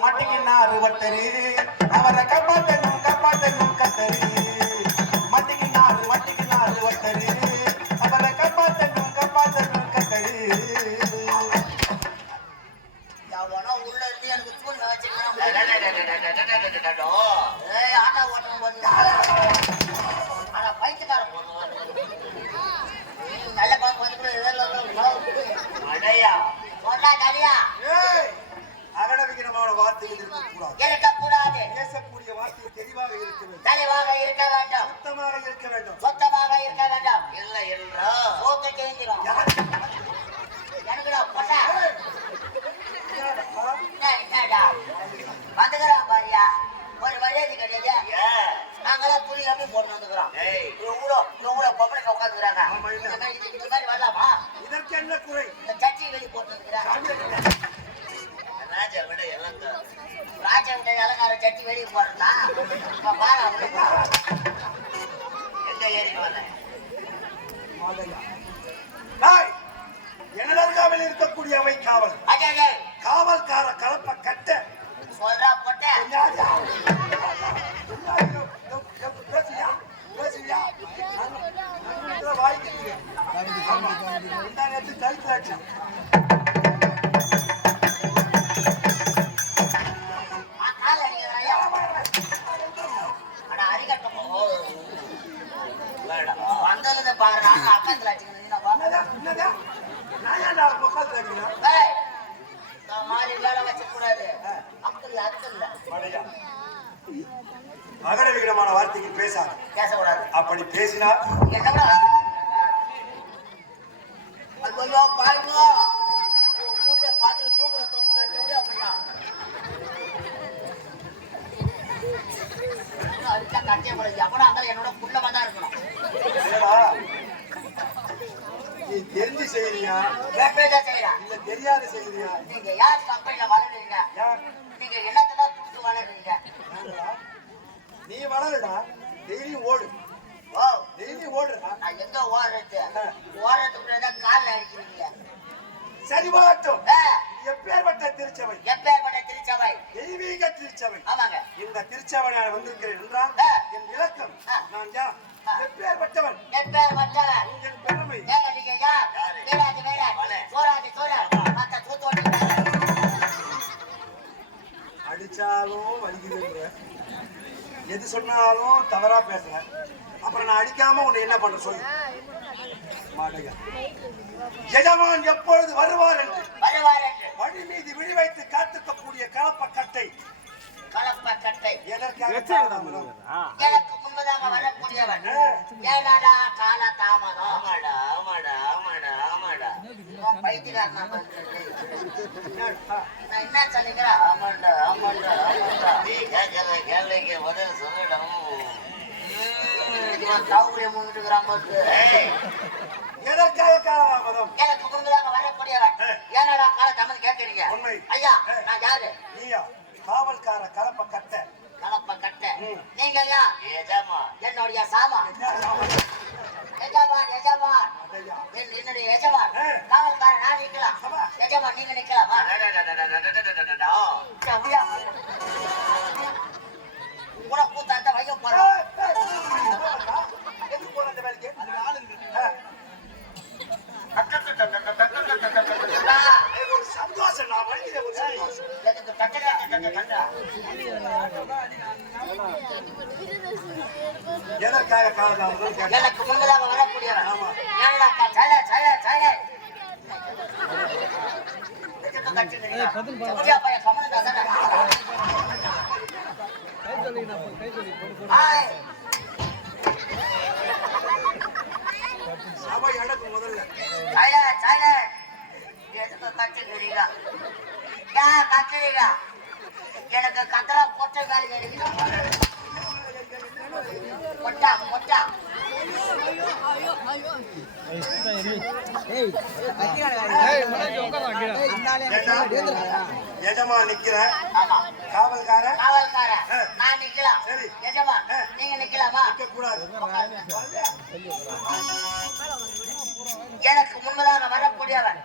மட்டிக்கினாரு வட்டரு அவரை காப்பாத்தணும் கத்தரு மட்டிக்கினாரு வட்டரு அவரை காப்பாத்தணும் கத்தரு எவனோ உள்ள இருந்து எனக்கு தூள் வச்சுக்கலாம் ஆட்டா ஓட்டம் ஆனா பைத்துக்கார நல்ல பாக்கு வந்து அடையா சொன்னா கரியா அகடவிகரமான வார்த்தைகள் இருக்கக்கூடாது பேசக்கூடிய வார்த்தை தெளிவாக இருக்க வேண்டும் சுத்தமாக இருக்க வேண்டும் இல்ல இல்ல போக்க தெரிஞ்சிடும் எனக்குடா பசா வந்துக்கிறான் பாரியா ஒரு வழியாதி கிடையாது நாங்களாம் துணி எப்படி போட்டு வந்துக்கிறோம் இவங்களோ பொம்பளை உட்காந்துக்கிறாங்க இந்த மாதிரி வரலாமா இதற்கு என்ன குறை இந்த சட்டி வெளி போட்டு வந்துக்கிறாங்க ராஜா விட இலங்கார சட்டி வெளியே போறதா பாரா எங்க ஏறி எனதற்காவில் இருக்கக்கூடிய அவை காவல் காவல்கார கலப்ப கட்ட சொல்றா போட்ட வாய்க்கு கழுத்து வந்தது பாரு அக்கத்துல மாதிரி வேலை வச்ச கூடாது அகடவிகரமான வார்த்தைக்கு பேசக்கூடாது அப்படி பேசினால் ஐயோ பாருங்க பூஜை பார்த்துட்டு தூக்குற தூங்குற அப்படியா கட்டிய போடுது எவனா இருந்தாலும் என்னோட குள்ளமா தான் இருக்கணும் நீ தெரிஞ்சு செய்யறியா செய்யறா இல்ல தெரியாது செய்யறியா நீங்க யார் கம்பெனில வளருறீங்க நீங்க என்னத்தான் துட்டு வளருறீங்க நீ வளருடா டெய்லியும் ஓடு ஓ டெய்லியும் ஓடுறா நான் எங்க ஓடுறதுக்கு காலில் அடிக்கிறீங்க சரி வாட்டும் எப்பேற்பட்ட திருச்சபை தெய்வீக திருச்சபை ஆமாங்க இந்த திருச்சபை நான் வந்திருக்கிறேன் என்றால் என் விளக்கம் நான் யார் எப்பேற்பட்டவன் என் பெருமை நீங்க யார் அடிச்சாலும் வலிக்குது எது சொன்னாலும் தவறா பேசுறேன் அப்புறம் நான் அடிக்காம உன்னை என்ன பண்ற சொல்லு மாடையா எஜமான் எப்பொழுது வருவார் என்று வழி மீது விழி வைத்து காத்துக்கக்கூடிய கலப்பக்கட்டை எனக்கு முன்பதாக வரக்கூடியவன் ஏனாடா கால தாமதம் பைத்தியக்காரன் நான் என்ன சொல்லிக்கிறேன் ஆமாண்டா நீ கேட்கற கேள்விக்கு பதில் சொல்லணும் சௌகரியம் எதற்காக காலதாமதம் எனக்கு முன்பதாக வரக்கூடியவன் ஏனாடா கால தாமதம் கேட்கிறீங்க உண்மை ஐயா நான் யாரு நீயா காவல்கார கலப்ப கட்ட நீங்க என்னுடைய சாமான் என்னுடைய எஜமான் காவல்கார நான் நிக்கலாம் எஜமான் நீங்க நிக்கலாமா கூட கூத்தாத்த வைக்க போறோம் சந்தோஷம் நான் எதற்காக காலதாமதம் எனக்கு முன்பதாக வரக்கூடியவன் சபை அடக்கு முதல்ல கத்துறீங்க எனக்கு கத்தரா பொட்ட காலி பொட்டா எஜமா நிக்கிற காவல்கார நான் நிக்கலாம் சரி எஜமா நீங்க நிக்கலாமா நிக்க கூடாது எனக்கு முன்னதாக வரக்கூடியவன்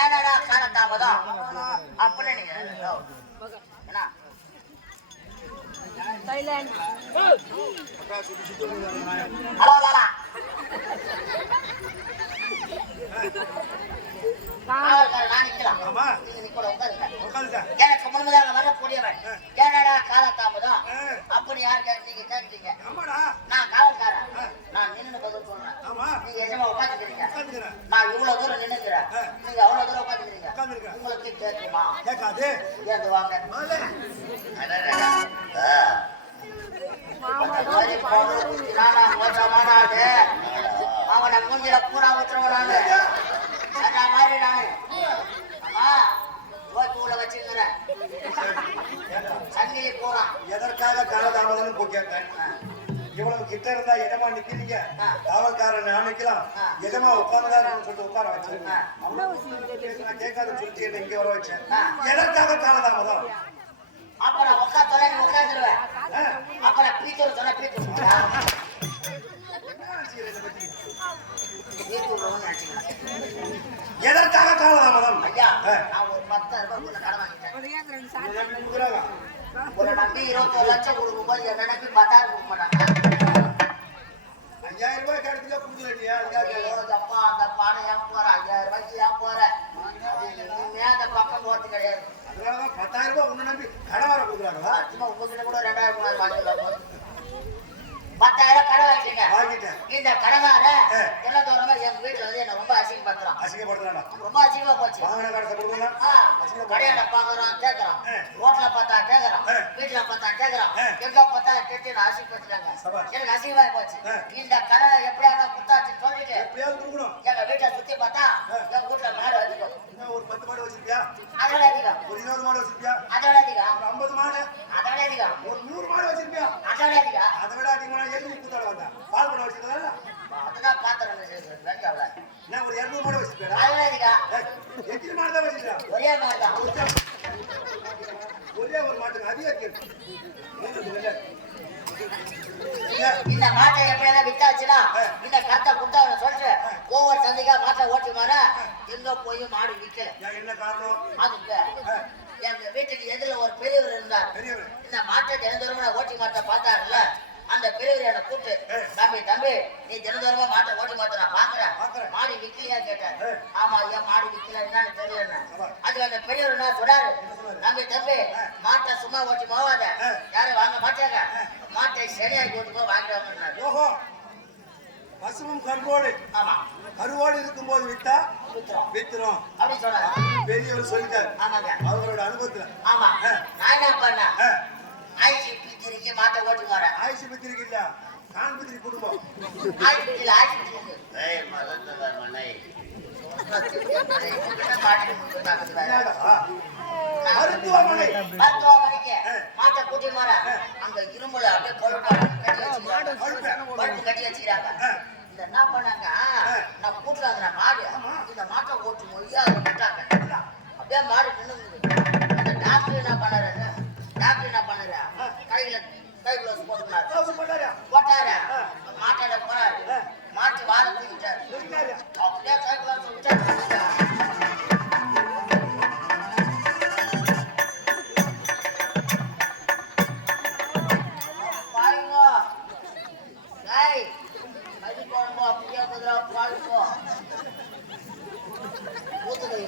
ஏனடா காலத்தாமதம் அப்படின்னு நீங்க என்ன ஹலோ லாலா எனக்கு முன்பதாக வரக்கூடியவன் ஏனடா காலத்தாமதம் அப்படி யாரு நீங்க கேட்டீங்க நான் காவல்காரன் நான் நின்று பதில் சொல்றேன் நீங்க எஜமா உட்காந்துக்கிறீங்க நான் இவ்வளவு தூரம் நின்னுக்கிறேன் நீங்க அவ்வளவு தூரம் உட்காந்துக்கிறீங்க உங்களுக்கு கேட்குமா கேட்காது ஏந்து வாங்க அவனை மூஞ்சில பூரா ஊற்றுவாங்க மாதிரி நானு ஆமா உள்ள வச்சுக்கிறேன் சங்கிலி போறான் எதற்காக காலதாமதம் கேட்டேன் இவ்வளவு கிட்ட இருந்தா எஜமா நிக்கிறீங்க காவல்காரன் நினைக்கலாம் எஜமா உட்கார்ந்துதான் சொல்லிட்டு உட்கார வச்சேன் கேட்காதுன்னு சொல்லிட்டு இங்க வர வச்சேன் எதற்காக காலதாமதம் அப்புறம் உட்காந்துருவேன் நீ உட்காந்துருவேன் அப்புறம் பீத்தூர் சொன்ன பீத்தூர் எதற்காக காலதாமதம் ஐயா நான் ஒரு 10,000 கடன் வாங்கிட்டேன் ஒரு நம்பி 21 லட்சம் கொடுக்கும்போது என் நினைப்பி 10,000 கொடுக்க மாட்டாங்க 5,000 ரூபாய் கிடைச்சா புரிஞ்சு அப்பா அந்த பானை ஏன் போற 5,000 ரூபாய்க்கு ஏன் போற இனிமே அந்த பக்கம் போறது கிடையாது அதனாலதான் 10,000 ரூபாய் உன்னை நம்பி கடன் வர கொடுக்குறாங்களா சும்மா உங்ககிட்ட கூட 2,000 3,000 வாங்கிக்கலாம் 10,000 கடன் வாங்கிட்டேன் இந்த கடனார என்ன தோறாம எங்க வீட்டுல வந்து என்ன ரொம்ப அசிங்கப்படுத்துறானா ரொம்ப அசிங்கமா போச்சு வாங்கின கடத்தை கொடுக்கணும் கடையில பாக்குறோம் கேட்கறோம் ரோட்ல பார்த்தா கேட்கறோம் வீட்டுல பார்த்தா கேட்கறோம் எங்க பார்த்தா கேட்டு நான் அசிங்கப்படுத்திட்டாங்க எனக்கு அசிங்கமா போச்சு இந்த கடனை எப்படியாவது குத்தாச்சுன்னு சொல்லிட்டு எப்படியாவது கொடுக்கணும் எங்க வீட்டை சுத்தி பார்த்தா எங்க வீட்டுல மாடு வச்சுக்கோ ஒரு 10 மாடு வச்சிருப்பியா அதோட அதிகம் ஒரு 20 மாடு வச்சிருப்பியா அதோட அதிகம் 50 மாடு அதோட அதிகம் ஒரு 100 மாடு வச்சிருப்பியா அதோட அதிகம் அதை விட அதிகமான எழுதி கூத்தாட வந்தா பால் பண்ண வச்சிருக்கா அதுதான் பாத்திரம் வேண்டாம்ல நான் ஒரு 200 மாடு வச்சிருப்பேன் அதோட அதிகம் எத்தனை மாடு தான் வச்சிருக்கா ஒரே மாடு தான் ஒரே ஒரு மாட்டுக்கு அதிகம் இருக்கு இந்த மாட்டை எப்படியாவது வித்தாச்சுன்னா இந்த கருத்தை கொடுத்தா சொல்லிட்டு ஒவ்வொரு சந்தைக்கா மாட்டை ஓட்டி மாற எங்க போய் மாடு விக்கல என்ன காரணம் அதுக்கு எங்க வீட்டுக்கு எதிரில ஒரு பெரியவர் இருந்தார் இந்த மாட்டை தினந்தோறும் ஓட்டி மாட்டை பார்த்தாருல்ல அந்த பெரியவர் என்ன கூப்பிட்டு தம்பி நீ தினந்தோறுமா மாட்டை ஓட்டி மாட்டை நான் பாக்குறேன் மாடு விக்கலையா கேட்டாரு ஆமா ஏன் மாடு விக்கல என்னன்னு தெரியல அதுக்கு அந்த பெரியவர் என்ன சொல்றாரு தம்பி மாட்டை சும்மா ஓட்டி போவாத யாரும் வாங்க மாட்டாங்க மாட்டை சரியாக்கி ஓட்டி போய் வாங்கிடுவாங்க ஓஹோ பசுவும் கருவோடு கருவோடு இருக்கும் போது வித்தா வித்துரும் அப்படி சொன்னாரு பெரியவர் சொல்லிட்டாரு ஆமாங்க அவரோட அனுபவத்துல ஆமா நான் என்ன பண்ணேன் ஆயிஷி பித்திரிக்கு மாட்டை ஓட்டி போறேன் ஆயிஷி பித்திரிக்கு இல்ல காண்பித்திரி குடும்பம் ஆயிஷி பித்திரிக்கு ஏய் மதத்தவ மனை மருத்துவமனைக்கு மாட்டை கூட்டி போற அங்க இரும்புல அப்படியே பழுப்பு கட்டி வச்சுக்கிறாங்க இந்த என்ன பண்ணாங்க நான் கூட்டுறாங்க மாடு இந்த மாட்டை ஓட்டு மொழியா விட்டாங்க அப்படியே மாடு நின்று அந்த டாக்டர் என்ன பண்ணாரு கையில கை கிளவுஸ் போட்டாரு மாட்டாட போறாரு மாட்டு வாழை தூக்கிட்டாரு அப்படியே கை கிளவுஸ் விட்டாரு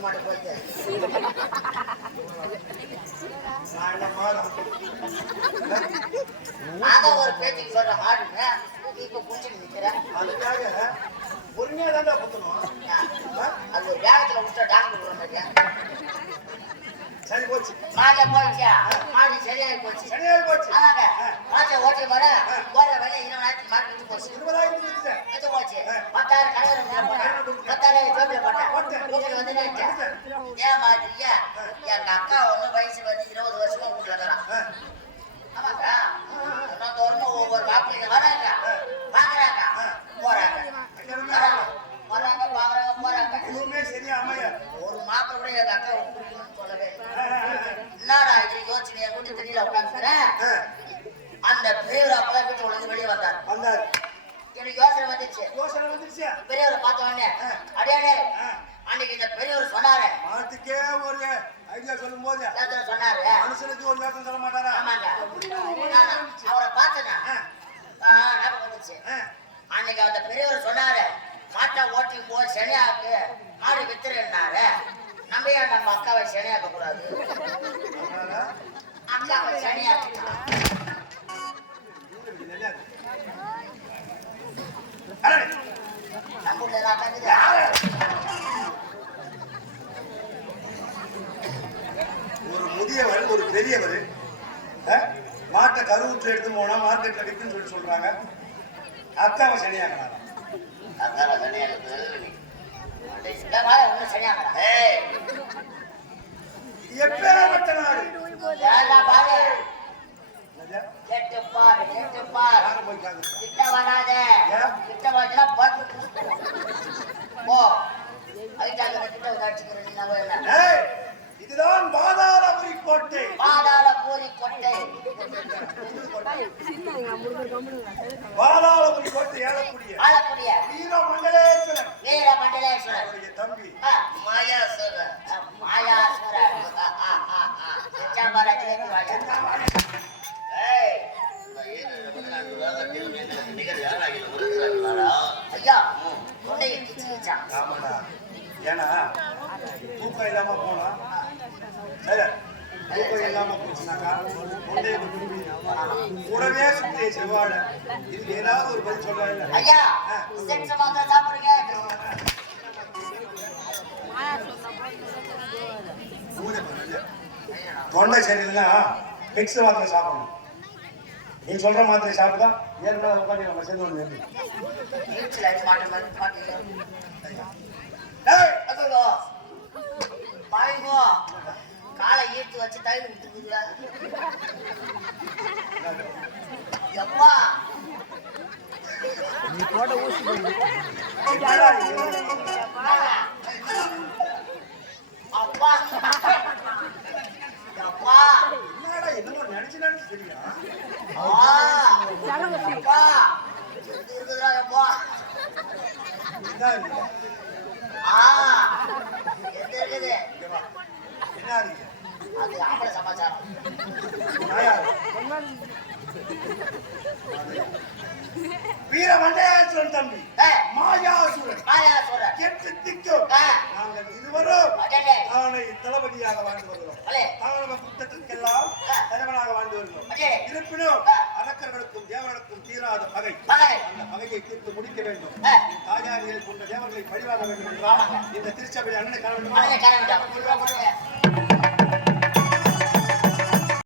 மாட்டை போயிட்டு நான் ஒரு பேச்சுக்கு சொல்ற மாடுங்க இப்ப புடிச்சுட்டு நிக்கிறேன் அதுக்காக பொறுமையா தான் குத்தணும் அது ஒரு வேகத்துல விட்டா டாக்டர் விடுற மாதிரியா சரி போச்சு மாட்டை போயிடுச்சா மாடு சரியாகி போச்சு அதாங்க மாட்டை ஓட்டி போற போற வேலை 20,000 மாட்டு விட்டு போச்சு 20,000 விட்டு போச்சு 10,000 கலவரம் 10,000 ஜோபில போட்டேன் வீட்டுக்கு வந்து ஏன் மாட்டியா எங்க அக்கா ஒண்ணு வயசு வந்து 20 வருஷமா வீட்டுல இருக்கிறான் ஆமாக்கா தோறும் ஒவ்வொரு மாப்பிள்ளைங்க வராங்க பாக்குறாங்க போறாங்க பாக்குறாங்க சரியா அமைய ஒரு மாப்பிள்ளை கூட எங்க அக்கா பிடிக்கும்னு சொல்லவே என்னடா இது யோசனையை கூட்டி தெரியல உட்காந்துக்கிறேன் அந்த பெரியவர் அப்பதான் வீட்டு உடனே வெளியே வந்தார் இவனுக்கு யோசனை வந்துச்சு. யோசனை வந்துருச்சு. பெரியவரை பார்த்த உடனே அடியாடே அன்னைக்கு இந்த பெரியவர் சொன்னாரு. மாட்டுக்கே ஒரு ஐடியா சொல்லும் போது சொன்னாரு மனுஷனுக்கு ஒரு யோசனை சொல்ல மாட்டாரா? ஆமாங்க. அவரை பார்த்தனா ஞாபகம் வந்துச்சு. அன்னைக்கு அந்த பெரியவர் சொன்னாரு மாட்டை ஓட்டி போய் சனியாக்கு மாடு வித்துருன்னாரு. நம்ம ஏன் நம்ம அக்காவை சனியாக்க கூடாது? அக்காவை சனியாக்கலாம். ஒரு முதியவர் ஒரு பெரியவர் மாட்டை கருவுற்று எடுத்து போனா மார்க்கெட்ல விற்குன்னு சொல்லி சொல்றாங்க. அக்காவை சனியாக்கலாம். அக்காவை சனியாக்க எப்பேற்பட்ட நாடு கேட்டுப்பாரு கேட்டுப்பாரு கிட்ட வராத கிட்ட வந்தா போ அதுக்காக கிட்ட அடிச்சுக்கிறேன். இதுதான் பாதாளபுரி கோட்டை. பாதாளபுரி கோட்டை. பாதாளபுரி கோட்டை ஆளக்கூடிய வீரமண்டலேஸ்வரர். வீரமண்டலேஸ்வரர் தம்பி மாயாசுரர். மாயாசுரர் ஐயா தொண்டையை கிச்சிச்சான். ஆமாடா. ஏன்னா தூக்கம் இல்லாம போனா தூக்கம் இல்லாம போச்சுனாக்கா தொண்டையை கூடவே சுற்றிய செவ்வாழ இதுக்கு ஏதாவது ஒரு பதில் சொல்ல. ஐயா சாப்பிடுங்க. தொண்டை சரியில்லைன்னா பிக்ஸ் மாத்திரை சாப்பிடணும். நீ சொல்ற மாத்திரை சாப்பிட்டா ஏற்கனவே உட்காந்து நம்ம சேர்ந்து ஒன்று காலை ஈர்த்து வச்சு தயிர் விட்டுக்குதா நீ போட்ட ஊசி அப்பா அப்பா என்னமோ நினைச்சு நினைச்சு தெரியும். அது ஆம்பளை சமாச்சாரம். வீரமண்டலேஸ்வரன் தம்பி மாயாசுரன். எட்டு திக்கும் நாங்கள் இருவரும் அவனை தளபதியாக வாழ்ந்து வருகிறோம். அவனவ குற்றத்திற்கெல்லாம் தலைவனாக வாழ்ந்து வருகிறோம். இருப்பினும் அரக்கர்களுக்கும் தேவர்களுக்கும் தீராத பகை. அந்த பகையை தீர்த்து முடிக்க வேண்டும். தாயாரிகள் கொண்ட தேவர்களை பழிவாக வேண்டும் என்றால் இந்த திருச்சபையில் அண்ணனை காண வேண்டும்.